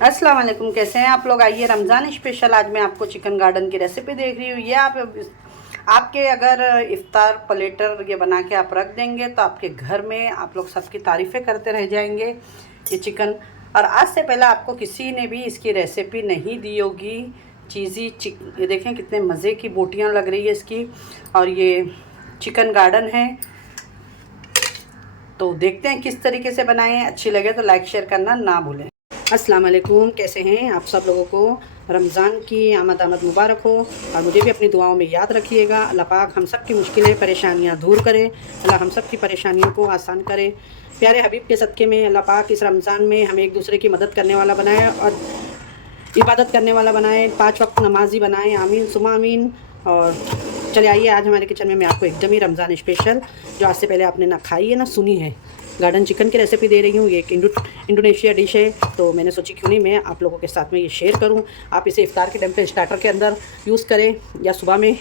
अस्सलाम वालेकुम, कैसे हैं आप लोग। आइए रमज़ान स्पेशल आज मैं आपको चिकन गार्डन की रेसिपी देख रही हूँ। ये आपके अगर इफ्तार प्लेटर ये बना के आप रख देंगे तो आपके घर में आप लोग सबकी तारीफ़ें करते रह जाएंगे। ये चिकन, और आज से पहले आपको किसी ने भी इसकी रेसिपी नहीं दी होगी। ये देखें कितने मज़े की बोटियाँ लग रही है इसकी। और ये चिकन गार्डन है, तो देखते हैं किस तरीके से बनाए हैं। अच्छी लगे तो लाइक शेयर करना ना भूलें। अस्सलाम वालेकुम, कैसे हैं आप सब लोगों को रमज़ान की आमद मुबारक हो। और मुझे भी अपनी दुआओं में याद रखिएगा। अल्लाह पाक हम सब की मुश्किलें परेशानियां दूर करे, अल्लाह हम सब की परेशानियों को आसान करे। प्यारे हबीब के सदक़े में अल्लाह पाक इस रमज़ान में हमें एक दूसरे की मदद करने वाला बनाए और इबादत करने वाला बनाए, 5 वक्त नमाजी बनाए। आमीन सुमा आमीन। और चले आइए, आज हमारे किचन में मैं आपको एकदम ही रमज़ान स्पेशल, जो आज से पहले आपने ना खाई है ना सुनी है, गार्डन चिकन की रेसिपी दे रही हूँ। ये एक इंडोनेशिया डिश है, तो मैंने सोची क्यों नहीं मैं आप लोगों के साथ में ये शेयर करूँ। आप इसे इफ्तार के टाइम पे स्टार्टर के अंदर यूज़ करें, या सुबह में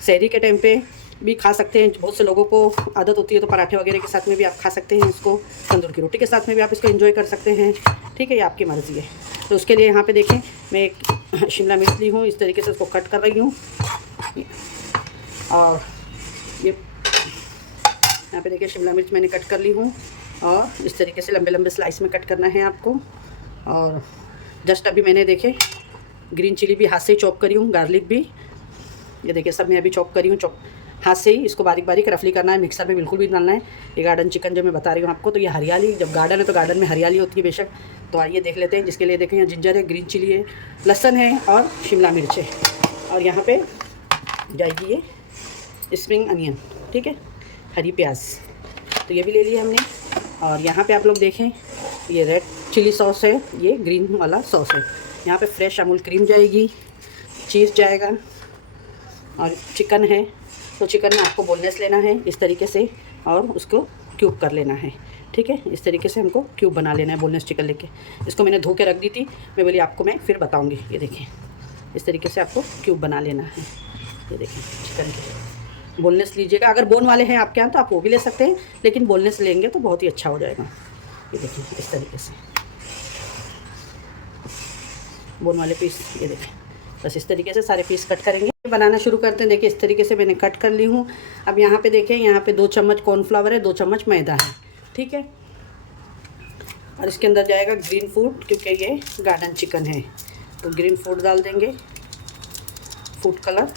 सहरी के टाइम पे भी खा सकते हैं। बहुत से लोगों को आदत होती है तो पराठे वगैरह के साथ में भी आप खा सकते हैं इसको। तंदूर की रोटी के साथ में भी आप इसको एंजॉय कर सकते हैं। ठीक है, ये आपकी मर्ज़ी है। तो उसके लिए यहाँ पे देखें, मैं एक शिमला मिर्च ली हूँ, इस तरीके से उसको कट कर रही हूँ। और ये यहाँ पे देखिए शिमला मिर्च मैंने कट कर ली हूँ, और इस तरीके से लंबे लंबे स्लाइस में कट करना है आपको। और जस्ट अभी मैंने देखे ग्रीन चिली भी हाथ से ही चॉप करी हूँ, गार्लिक भी, ये देखिए सब मैं अभी चॉप करी हूँ। हाथ से ही इसको बारीक बारीक रफली करना है, मिक्सर में बिल्कुल भी डालना है। ये गार्डन चिकन जो मैं बता रही हूँ आपको, तो ये हरियाली, जब गार्डन है तो गार्डन में हरियाली होती है बेशक। तो आइए देख लेते हैं। जिसके लिए देखें, यहाँ जिंजर है, ग्रीन चिली है, लहसुन है और शिमला मिर्च है। और यहाँ पे जाएगी ये स्प्रिंग अनियन, ठीक है, हरी प्याज, तो ये भी ले लिया हमने। और यहाँ पे आप लोग देखें, ये रेड चिली सॉस है, ये ग्रीन वाला सॉस है। यहाँ पे फ्रेश अमूल क्रीम जाएगी, चीज़ जाएगा, और चिकन है। तो चिकन में आपको बोनलेस लेना है इस तरीके से, और उसको क्यूब कर लेना है। ठीक है, इस तरीके से हमको क्यूब बना लेना है बोनलेस चिकन लेके। इसको मैंने धो के रख दी थी, मैं बोली आपको मैं फिर बताऊँगी। ये देखें, इस तरीके से आपको क्यूब बना लेना है। ये देखें चिकन के बोनलेस लीजिएगा। अगर बोन वाले हैं आपके यहाँ तो आप वो भी ले सकते हैं, लेकिन बोनलेस लेंगे तो बहुत ही अच्छा हो जाएगा। ये देखिए इस तरीके से बोन वाले पीस, ये देखें, बस इस तरीके से सारे पीस कट करेंगे। बनाना शुरू करते हैं। देखिए इस तरीके से मैंने कट कर ली हूँ। अब यहाँ पे देखें, यहाँ पे 2 चम्मच कॉर्नफ्लावर है, 2 चम्मच मैदा है, ठीक है। और इसके अंदर जाएगा ग्रीन फूड, क्योंकि ये गार्डन चिकन है तो ग्रीन फूड डाल देंगे, फूड कलर।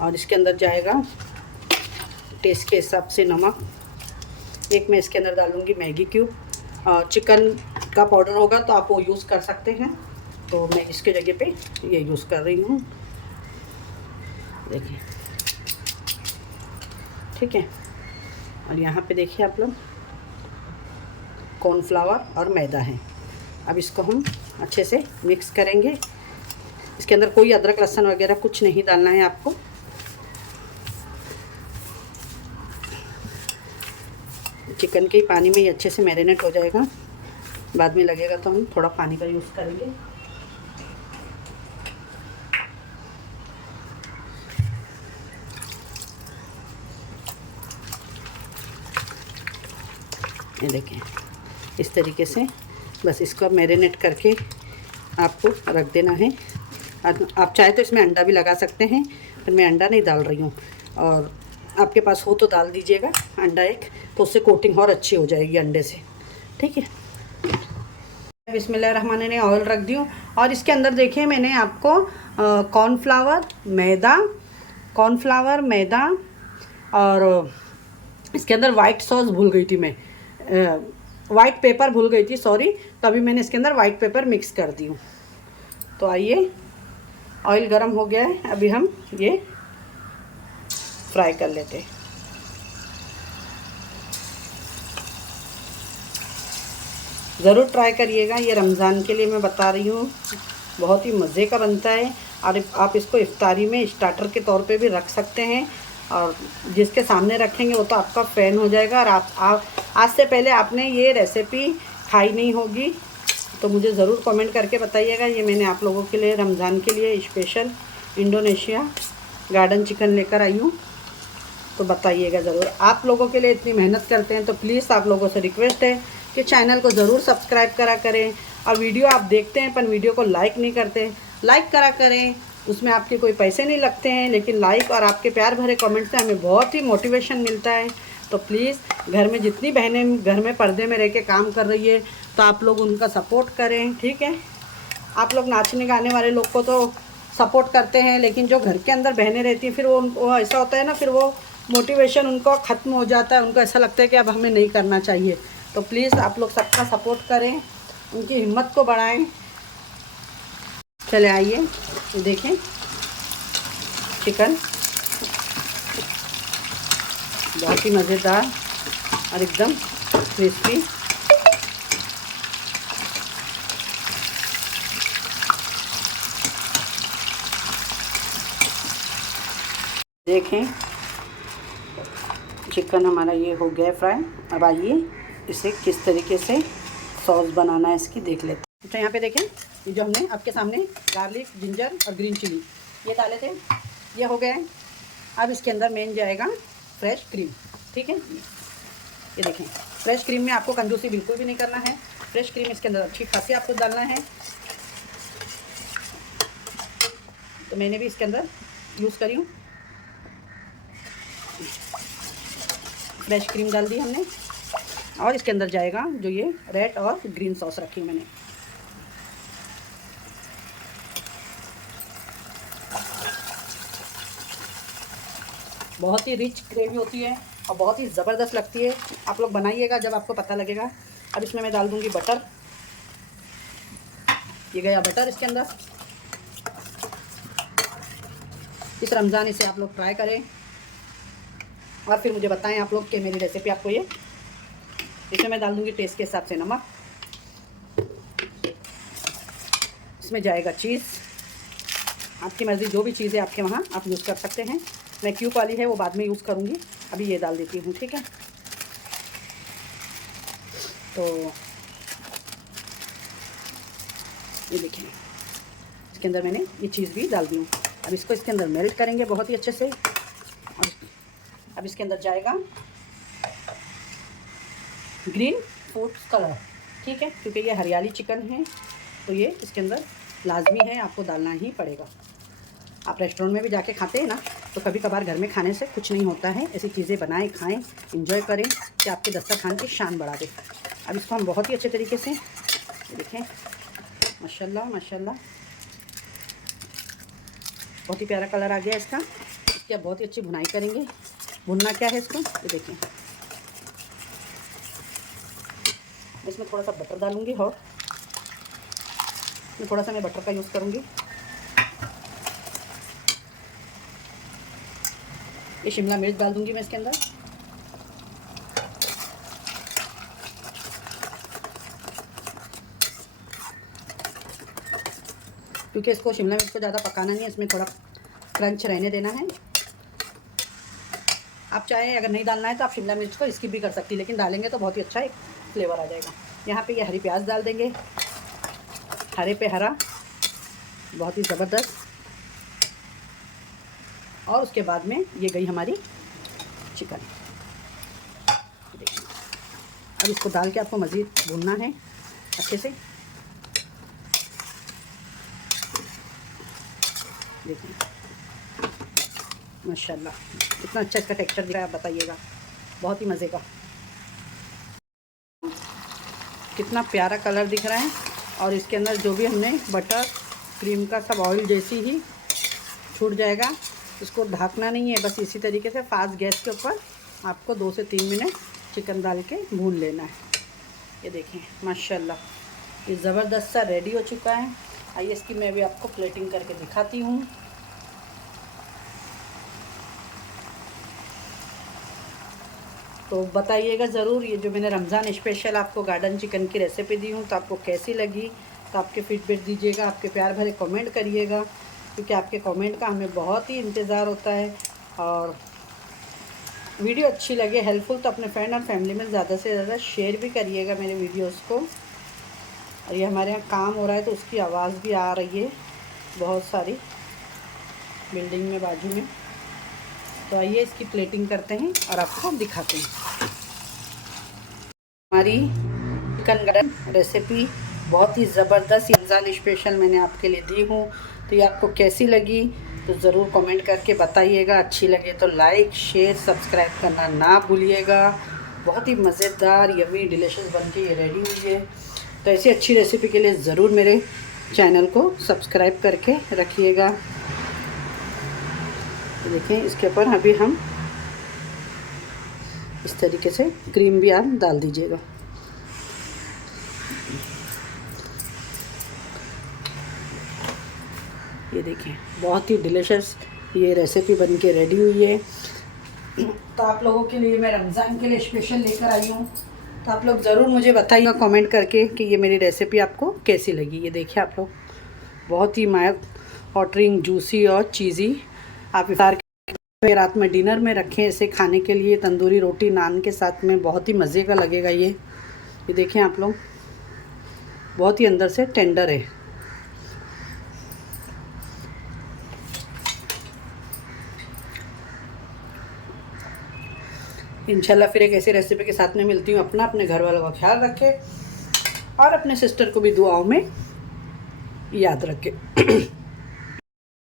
और इसके अंदर जाएगा टेस्ट के हिसाब से नमक। एक मैं इसके अंदर डालूँगी मैगी क्यूब, और चिकन का पाउडर होगा तो आप वो यूज़ कर सकते हैं, तो मैं इसके जगह पे ये यूज़ कर रही हूँ। देखिए, ठीक है। और यहाँ पे देखिए आप लोग, कॉर्नफ्लावर और मैदा है। अब इसको हम अच्छे से मिक्स करेंगे। इसके अंदर कोई अदरक लहसुन वगैरह कुछ नहीं डालना है आपको। चिकन के पानी में ही अच्छे से मैरिनेट हो जाएगा, बाद में लगेगा तो हम थोड़ा पानी का यूज़ करेंगे। ये देखें इस तरीके से, बस इसको मैरिनेट करके आपको रख देना है। आप चाहे तो इसमें अंडा भी लगा सकते हैं, पर मैं अंडा नहीं डाल रही हूँ। और आपके पास हो तो डाल दीजिएगा अंडा एक, तो उससे कोटिंग और अच्छी हो जाएगी अंडे से, ठीक है। बिस्मिल्लाहिर्रहमानिर्रहीम, ऑयल रख दी हूँ। और इसके अंदर देखिए मैंने आपको कॉर्नफ्लावर मैदा और इसके अंदर वाइट सॉस भूल गई थी मैं, वाइट पेपर भूल गई थी, सॉरी। तो अभी मैंने इसके अंदर वाइट पेपर मिक्स कर दी हूँ। तो आइए, ऑयल गरम हो गया है, अभी हम ये फ्राई कर लेते हैं। ज़रूर ट्राई करिएगा, ये रमज़ान के लिए मैं बता रही हूँ, बहुत ही मज़े का बनता है। और आप इसको इफ्तारी में स्टार्टर के तौर पे भी रख सकते हैं, और जिसके सामने रखेंगे वो तो आपका फ़ैन हो जाएगा। और आप आज से पहले आपने ये रेसिपी खाई नहीं होगी तो मुझे ज़रूर कमेंट करके बताइएगा। ये मैंने आप लोगों के लिए रमज़ान के लिए स्पेशल इंडोनेशिया गार्डन चिकन लेकर आई हूँ, तो बताइएगा ज़रूर। आप लोगों के लिए इतनी मेहनत करते हैं तो प्लीज़ आप लोगों से रिक्वेस्ट है कि चैनल को ज़रूर सब्सक्राइब करा करें। और वीडियो आप देखते हैं पर वीडियो को लाइक नहीं करते, लाइक करा करें। उसमें आपके कोई पैसे नहीं लगते हैं, लेकिन लाइक और आपके प्यार भरे कमेंट से हमें बहुत ही मोटिवेशन मिलता है। तो प्लीज़ घर में जितनी बहनें घर में पर्दे में रह के काम कर रही है तो आप लोग उनका सपोर्ट करें, ठीक है। आप लोग नाचने गाने वाले लोग को तो सपोर्ट करते हैं, लेकिन जो घर के अंदर बहनें रहती हैं फिर वो ऐसा होता है ना, फिर वो मोटिवेशन उनको ख़त्म हो जाता है। उनको ऐसा लगता है कि अब हमें नहीं करना चाहिए। तो प्लीज़ आप लोग सबका सपोर्ट करें, उनकी हिम्मत को बढ़ाएं। चले आइए देखें चिकन बहुत ही मज़ेदार और एकदम क्रिस्पी। देखें चिकन हमारा ये हो गया फ्राई। अब आइए इसे किस तरीके से सॉस बनाना है इसकी देख लेते हैं। अच्छा यहाँ पे देखें, ये जो हमने आपके सामने गार्लिक, जिंजर और ग्रीन चिली ये डाले थे, ये हो गए। अब इसके अंदर मेन जाएगा फ्रेश क्रीम, ठीक है। ये देखें फ्रेश क्रीम में आपको कंजूसी बिल्कुल भी नहीं करना है। फ्रेश क्रीम इसके अंदर अच्छी खासी आपको डालना है। तो मैंने भी इसके अंदर यूज़ करी हूँ, फ्रेश क्रीम डाल दी हमने। और इसके अंदर जाएगा जो ये रेड और ग्रीन सॉस रखी मैंने। बहुत ही रिच ग्रेवी होती है और बहुत ही ज़बरदस्त लगती है। आप लोग बनाइएगा जब आपको पता लगेगा। अब इसमें मैं डाल दूँगी बटर। ये गया बटर इसके अंदर। इस रमज़ान इसे आप लोग ट्राई करें और फिर मुझे बताएं आप लोग कि मेरी रेसिपी आपको ये। इसमें मैं डाल दूँगी टेस्ट के हिसाब से नमक। इसमें जाएगा चीज़, आपकी मर्ज़ी जो भी चीज़ है आपके वहाँ आप यूज़ कर सकते हैं। मैं क्यूब वाली है वो बाद में यूज़ करूँगी, अभी ये डाल देती हूँ, ठीक है। तो ये देखिए इसके अंदर मैंने ये चीज़ भी डाल दी हूँ। अब इसको इसके अंदर मेल्ट करेंगे बहुत ही अच्छे से। और अब इसके अंदर जाएगा ग्रीन फूड कलर, ठीक है, क्योंकि ये हरियाली चिकन है तो ये इसके अंदर लाजमी है, आपको डालना ही पड़ेगा। आप रेस्टोरेंट में भी जाके खाते हैं ना, तो कभी कभार घर में खाने से कुछ नहीं होता है। ऐसी चीज़ें बनाएं, खाएं, एंजॉय करें कि आपके दस्तरखान की शान बढ़ा दे। अब इसको हम बहुत ही अच्छे तरीके से देखें, माशाल्लाह माशाल्लाह बहुत ही प्यारा कलर आ गया इसका। इसकी अब बहुत ही अच्छी भुनाई करेंगे। भुनना क्या है इसको, ये देखें। इसमें थोड़ा सा बटर डालूंगी और इसमें थोड़ा सा मैं बटर का यूज़ करूँगी। ये शिमला मिर्च डाल दूंगी मैं इसके अंदर। क्योंकि इसको शिमला मिर्च को ज़्यादा पकाना नहीं है, इसमें थोड़ा क्रंच रहने देना है। आप चाहें अगर नहीं डालना है तो आप शिमला मिर्च को स्किप भी कर सकती है, लेकिन डालेंगे तो बहुत ही अच्छा एक फ्लेवर आ जाएगा। यहाँ पे ये हरी प्याज डाल देंगे, हरे पे हरा, बहुत ही ज़बरदस्त। और उसके बाद में ये गई हमारी चिकन। देखिए अब इसको डाल के आपको मज़ीद भूनना है अच्छे से। देखिए माशाल्लाह कितना अच्छा इसका टेक्सचर दिख रहा है, आप बताइएगा। बहुत ही मज़े का, कितना प्यारा कलर दिख रहा है। और इसके अंदर जो भी हमने बटर क्रीम का सब ऑयल जैसी ही छूट जाएगा। इसको ढकना नहीं है, बस इसी तरीके से फास्ट गैस के ऊपर आपको 2 से 3 मिनट चिकन डाल के भून लेना है। ये देखें माशाल्लाह ये ज़बरदस्त सा रेडी हो चुका है। आइए इसकी मैं भी आपको प्लेटिंग करके दिखाती हूँ। तो बताइएगा ज़रूर, ये जो मैंने रमज़ान स्पेशल आपको गार्डन चिकन की रेसिपी दी हूँ तो आपको कैसी लगी। तो आपके फीडबैक दीजिएगा, आपके प्यार भरे कमेंट करिएगा, क्योंकि आपके कमेंट का हमें बहुत ही इंतज़ार होता है। और वीडियो अच्छी लगे, हेल्पफुल, तो अपने फ्रेंड और फैमिली में ज़्यादा से ज़्यादा शेयर भी करिएगा मेरे वीडियोस को। और ये हमारे यहाँ काम हो रहा है तो उसकी आवाज़ भी आ रही है बहुत सारी बिल्डिंग में बाजू में। तो आइए इसकी प्लेटिंग करते हैं और आपको दिखाते हैं। हमारी चिकन गरम रेसिपी बहुत ही ज़बरदस्त रमज़ान स्पेशल मैंने आपके लिए दी हूँ। तो ये आपको कैसी लगी तो ज़रूर कमेंट करके बताइएगा। अच्छी लगे तो लाइक शेयर सब्सक्राइब करना ना भूलिएगा। बहुत ही मज़ेदार यमी डिलीशियस बन के ये रेडी हुई है। तो ऐसी अच्छी रेसिपी के लिए ज़रूर मेरे चैनल को सब्सक्राइब करके रखिएगा। तो देखें इसके ऊपर अभी हम इस तरीके से क्रीम भी आप डाल दीजिएगा। ये देखें बहुत ही डिलीशियस ये रेसिपी बन के रेडी हुई है। तो आप लोगों के लिए मैं रमज़ान के लिए स्पेशल लेकर आई हूँ। तो आप लोग ज़रूर मुझे बताइएगा कमेंट करके कि ये मेरी रेसिपी आपको कैसी लगी। ये देखिए आप लोग बहुत ही माउथ वाटरिंग जूसी और चीज़ी आप इफ्तार के रात में डिनर में रखें ऐसे खाने के लिए तंदूरी रोटी नान के साथ में बहुत ही मज़े का लगेगा। ये देखें आप लोग बहुत ही अंदर से टेंडर है। इंशाल्लाह फिर एक ऐसी रेसिपी के साथ में मिलती हूँ। अपने घर वालों का ख्याल रखें और अपने सिस्टर को भी दुआओं में याद रखें।